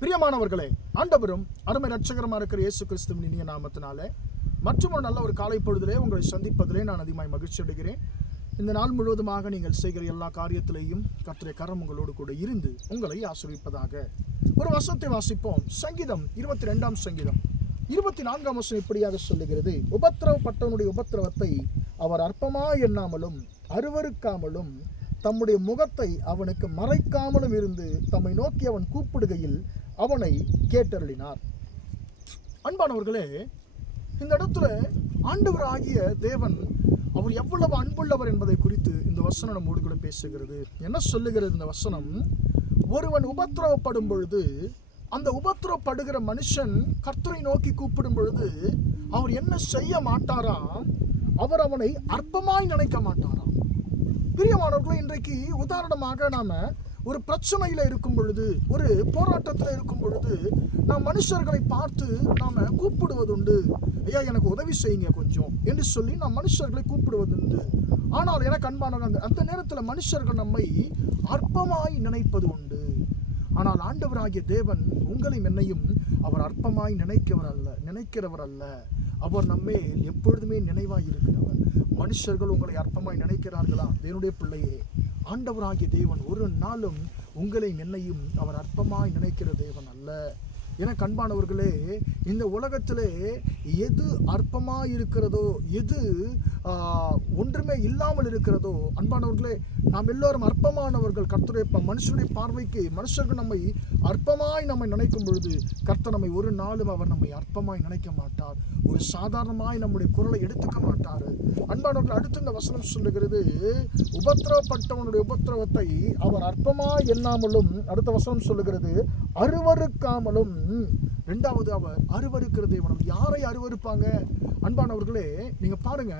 பிரியமானவர்களே ஆண்டவரும் அருமை ரட்சகரமாக இருக்கிற இயேசு கிறிஸ்துவின் இனிய நாமத்தினாலே மற்றும் ஒரு நல்ல ஒரு காலை பொழுதிலே உங்களை சந்திப்பதிலே நான் அதிகமாய் மகிழ்ச்சி அடைகிறேன். இந்த நாள் முழுவதுமாக நீங்கள் செய்கிற எல்லா காரியத்திலேயும் கத்திரை கரம் உங்களோடு கூட இருந்து உங்களை ஆசிரியப்பதாக ஒரு வசனத்தை வாசிப்போம். சங்கீதம் இருபத்தி ரெண்டாம் சங்கீதம். இருபத்தி நான்காம் வசனம் இப்படியாக சொல்லுகிறது. உபத்திரவப்பட்டவனுடைய உபத்திரவத்தை அவர் அற்பமா எண்ணாமலும் அருவருக்காமலும் தம்முடைய முகத்தை அவனுக்கு மறைக்காமலும் இருந்து தம்மை நோக்கி அவன் கூப்பிடுகையில் அவனை கேட்டருளினார். அன்பானவர்களே இந்த இடத்துல ஆண்டவர் ஆகிய தேவன் அவர் எவ்வளவு அன்புள்ளவர் என்பதை குறித்து இந்த வசனம் நம்மோடு கூட பேசுகிறது. என்ன சொல்லுகிறது இந்த வசனம்? ஒருவன் உபத்திரவப்படும் பொழுது அந்த உபத்திரப்படுகிற மனுஷன் கர்த்தரை நோக்கி கூப்பிடும் பொழுது அவர் என்ன செய்ய மாட்டாராம் அவர் அவனை அற்பமாய் நினைக்க மாட்டாராம் பிரியமானவர்களும் இன்றைக்கு உதாரணமாக நாம ஒரு பிரச்சனையில் இருக்கும் பொழுது ஒரு போராட்டத்தில் இருக்கும் பொழுது நாம் மனுஷர்களை பார்த்து நாம் கூப்பிடுவதுண்டு. ஐயா எனக்கு உதவி செய்யுங்க கொஞ்சம் என்று சொல்லி நாம் மனுஷர்களை கூப்பிடுவதுண்டு. ஆனால் எனக்கு அன்பான அந்த அந்த நேரத்தில் மனுஷர்கள் நம்மை அற்பமாய் நினைப்பது உண்டு. ஆனால் ஆண்டவராகிய தேவன் உங்களையும் என்னையும் அவர் அற்பமாய் நினைக்கிறவர் அல்ல நினைக்கிறவர் அல்ல. அவர் நம்மேல் எப்பொழுதுமே நினைவாய் இருக்கிறவர். மனுஷர்கள் உங்களை அற்பமாய் நினைக்கிறார்களா? தேவனுடைய பிள்ளையே ஆண்டவராகிய தேவன் ஒரு நாளும் உங்களையும் என்னையும் அவர் அற்பமாய் நினைக்கிற தேவன் அல்ல. என கண்பானவர்களே இந்த உலகத்திலே எது அற்பமாக இருக்கிறதோ எது ஒன்றுமே இல்லாமல் இருக்கிறதோ அன்பானவர்களே நாம் எல்லோரும் அற்பமானவர்கள். கர்த்தருடைய மனுஷனுடைய பார்வைக்கு மனுஷர்கள் நம்மை அற்பமாய் நம்மை நினைக்கும் பொழுது கர்த்தர் நம்மை ஒரு நாளும் அவர் நம்மை அற்பமாய் நினைக்க மாட்டார். ஒரு சாதாரணமாய் நம்முடைய குரலை எடுத்துக்க மாட்டார். அன்பானவர்கள் அடுத்து இந்த வசனம் சொல்லுகிறது உபத்திரவப்பட்டவனுடைய உபத்திரவத்தை அவர் அற்பமாய் எண்ணாமலும் அடுத்த வசனம் சொல்லுகிறது அருவறுக்காமலும். ரெண்டாவது அவர் அருவறுக்கிறது தேவனம். யாரை அருவறுப்பாங்க? அன்பானவர்களே நீங்கள் பாருங்க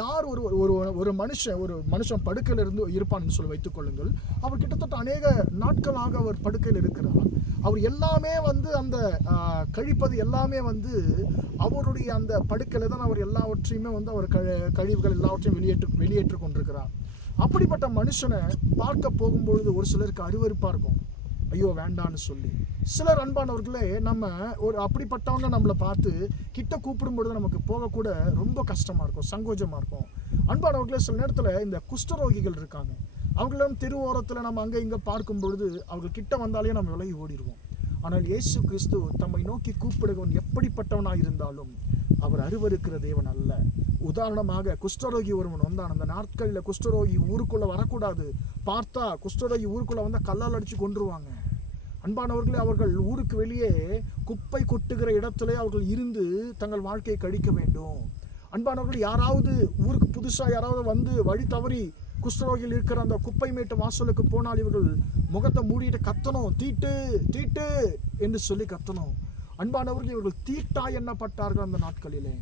யார் ஒரு ஒரு ஒரு மனுஷன் ஒரு மனுஷன் படுக்கையில் இருந்து இருப்பான்னு சொல்லி வைத்துக் கொள்ளுங்கள். அவர் கிட்டத்தட்ட அநேக நாட்களாக அவர் படுக்கையில் இருக்கிறார். அவர் எல்லாமே வந்து அந்த கழிப்பது எல்லாமே வந்து அவருடைய அந்த படுக்கையில் தான் அவர் எல்லாவற்றையுமே வந்து அவர் க கழிவுகள் எல்லாவற்றையும் வெளியேற்று வெளியேற்று கொண்டிருக்கிறார். அப்படிப்பட்ட மனுஷனை பார்க்க போகும்பொழுது ஒரு சிலருக்கு அருவருப்பாக இருக்கும். ஐயோ வேண்டான்னு சொல்லி. சிலர் அன்பானவர்களே நம்ம ஒரு அப்படிப்பட்டவங்க நம்மளை பார்த்து கிட்ட கூப்பிடும்பொழுது நமக்கு போகக்கூட ரொம்ப கஷ்டமாக இருக்கும் சங்கோஜமாக இருக்கும். அன்பானவர்களே சில நேரத்தில் இந்த குஷ்டரோகிகள் இருக்காங்க. அவங்களும் திருவோரத்தில் நம்ம அங்கே இங்கே பார்க்கும் பொழுது அவங்க கிட்ட வந்தாலே நம்ம விலகி ஓடிடுவோம். ஆனால் இயேசு கிறிஸ்து தம்மை நோக்கி கூப்பிடுகிறவன் எப்படிப்பட்டவனாக இருந்தாலும் அவர் அருவருக்கிற தேவன் அல்ல. உதாரணமாக குஷ்டரோகி ஒருவன் வந்தான். அந்த நாட்களில் குஷ்டரோகி ஊருக்குள்ளே வரக்கூடாது. பார்த்தா குஷ்டரோகி ஊருக்குள்ளே வந்தால் கல்லால் அடித்து கொன்றுவாங்க. அன்பானவர்களே அவர்கள் ஊருக்கு வெளியே குப்பை கொட்டுகிற இடத்துல அவர்கள் இருந்து தங்கள் வாழ்க்கையை கழிக்க வேண்டும். அன்பானவர்கள் யாராவது ஊருக்கு புதுசாக யாராவது வந்து வழி தவறி குஷ்டரோகியில் இருக்கிற அந்த குப்பை மேட்டு வாசலுக்கு போனால் இவர்கள் முகத்தை மூடிட்டு கத்தணும். தீட்டு தீட்டு என்று சொல்லி கத்தணும். அன்பானவர்கள் இவர்கள் தீட்டா எண்ணப்பட்டார்கள் அந்த நாட்களிலே.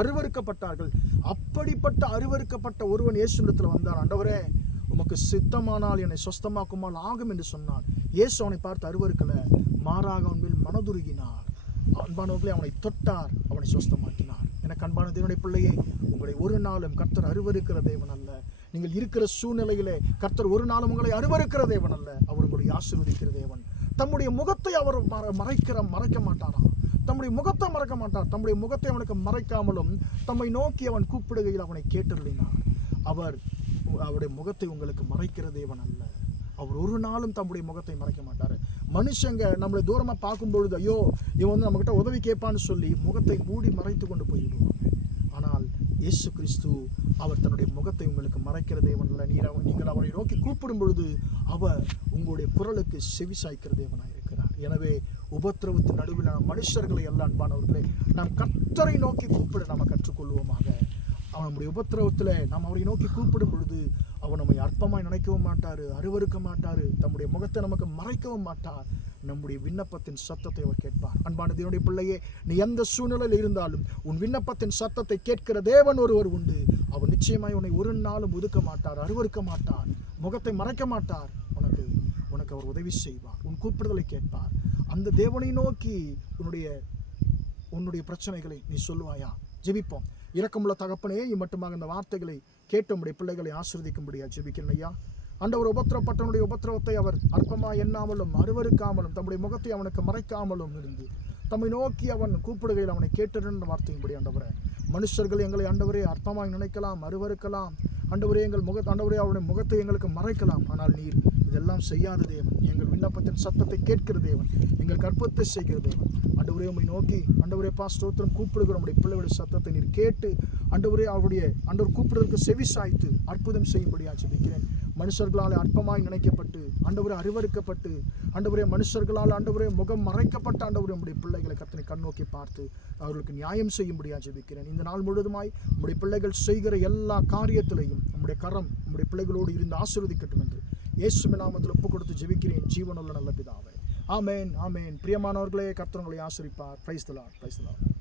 அருவறுக்கப்பட்டார்கள் அப்படிப்பட்ட அருவறுக்கப்பட்ட ஒருவன் இயேசுனிடத்தில் வந்தார். ஆண்டவரே உமக்கு சித்தமானால் என்னை சொஸ்தமாக்குமால் ஆகும் என்று சொன்னான் இயேசு அவனை பார்த்து அருவறுக்கலை மாறாக அவன் மேல் மனதுருகினார். அன்பானவர்களே அவனை தொட்டார் அவனை சொஸ்தமாக்கினார். எனக்கு அன்பான தேவனுடைய பிள்ளையே உங்களை ஒரு நாளும் கர்த்தர் அருவருக்கிற தேவன் அல்ல. நீங்கள் இருக்கிற சூழ்நிலையிலே கர்த்தர் ஒரு நாளும் உங்களை அருவருக்கிற தேவன் அல்ல. அவர் உங்களை ஆசிர்வதிக்கிற தேவன். தம்முடைய முகத்தை அவர் மற- மறைக்கிற மறைக்க மாட்டாராம் தம்முடைய முகத்தை மறக்க மாட்டார். தம்முடைய முகத்தை அவனுக்கு மறைக்காமலும் தம்மை நோக்கி அவன் கூப்பிடுகையில் அவனை கேட்டருளினார். அவர் அவருடைய முகத்தை உங்களுக்கு மறைக்கிற தேவன் அல்ல. அவர் ஒரு நாளும் தம்முடைய முகத்தை மறைக்க மாட்டார். மனுஷங்க நம்மளை தூரமாக பார்க்கும் பொழுது ஐயோ இவன் வந்து நம்மகிட்ட உதவி கேட்பான்னு சொல்லி முகத்தை மூடி மறைத்து கொண்டு போயிடுவான். இயேசு கிறிஸ்து அவர் தன்னுடைய முகத்தை உங்களுக்கு மறைக்கிற தேவன் அல்ல. நீர் அவர் நீங்கள் அவரை நோக்கி கூப்பிடும் பொழுது அவர் உங்களுடைய குரலுக்கு செவி சாய்க்கிற தேவனாக இருக்கிறார். எனவே உபத்திரவத்தின் நடுவில் மனுஷர்களை எல்லாம் அன்பானவர்களே நாம் கர்த்தரை நோக்கி கூப்பிட நாம் கற்றுக்கொள்வோமாக. அவன் நம்முடைய உபத்திரவத்தில் நாம் அவரை நோக்கி கூப்பிடும் பொழுது அவர் நம்மை அற்பமாய் நினைக்கவும் மாட்டார் அருவறுக்க மாட்டார் தம்முடைய முகத்தை நமக்கு மறைக்கவும் மாட்டார். நம்முடைய விண்ணப்பத்தின் சத்தத்தை அவர் கேட்பார். அன்பான என்னுடைய பிள்ளையே நீ எந்த சூழ்நிலையில் இருந்தாலும் உன் விண்ணப்பத்தின் சத்தத்தை கேட்கிற தேவன் ஒருவர் உண்டு. அவர் நிச்சயமாய் உன்னை ஒரு நாளும் ஒதுக்க மாட்டார் அருவறுக்க மாட்டார் முகத்தை மறைக்க மாட்டார். உனக்கு உனக்கு அவர் உதவி செய்வார் உன் கூப்பிடுதலை கேட்பார். அந்த தேவனை நோக்கி உன்னுடைய உன்னுடைய பிரச்சனைகளை நீ சொல்லுவாயா? ஜெபிப்போம். இரக்கமுள்ள தகப்பனே இம்மட்டுமாக இந்த வார்த்தைகளை கேட்டு உடைய பிள்ளைகளை ஆசிர்வதிக்கும்படியா ஜெபிக்கிறேன் ஐயா. அண்டவர் உபத்திரப்பட்டவனுடைய உபத்திரவத்தை அவர் அற்பமாக எண்ணாமலும் அருவருக்காமலும் தம்முடைய முகத்தை அவனுக்கு மறைக்காமலும் இருந்து தம்மை நோக்கி அவன் கூப்பிடுகையில் அவனை கேட்டிருந்த வார்த்தையின்படி ஆண்டவரே மனுஷர்கள் எங்களை ஆண்டவரே அற்பமாக நினைக்கலாம் அருவருக்கலாம். ஆண்டவரே எங்கள் முக ஆண்டவரே அவருடைய முகத்தை எங்களுக்கு மறைக்கலாம். ஆனால் நீர் இதெல்லாம் செய்யாத தேவன். எங்கள் விண்ணப்பத்தின் சத்தத்தை கேட்கிற தேவன். எங்கள் கற்பத்தை செய்கிற தேவன். அண்டவரே உண்மை நோக்கி அண்டவரே பா ஸ்தோத்திரம். கூப்பிடுகிற உடைய பிள்ளைகளுடைய சத்தத்தை நீர் கேட்டு அண்டவரே அவருடைய அண்டவர் கூப்பிடுவதற்கு செவி சாய்த்து அற்புதம் செய்யும்படியாக ஜெபிக்கிறேன் மனுஷர்களால் அற்பமாய் நினைக்கப்பட்டு அண்டவரே அறிவறுக்கப்பட்டு ஆண்டவரே மனுஷர்களால் ஆண்டவரே முகம் மறைக்கப்பட்ட ஆண்டவரே நம்முடைய பிள்ளைகளை கத்தனை கண்ணோக்கி பார்த்து அவர்களுக்கு நியாயம் செய்யும்படியாக ஜெபிக்கிறேன் இந்த நாள் முழுவதுமாய் நம்முடைய பிள்ளைகள் செய்கிற எல்லா காரியத்திலையும் நம்முடைய கரம் நம்முடைய பிள்ளைகளோடு இருந்து ஆசீர்வதிக்கட்டும் என்று இயேசுமி நாமத்தில் ஒப்பு கொடுத்து ஜெபிக்கிறேன். ஜீவனுள்ள நல்ல பிதாவை. ஆமேன் ஆமேன். பிரியமானவர்களே கர்த்தவங்களை ஆசிரிப்பார். பிரைஸ் தலார்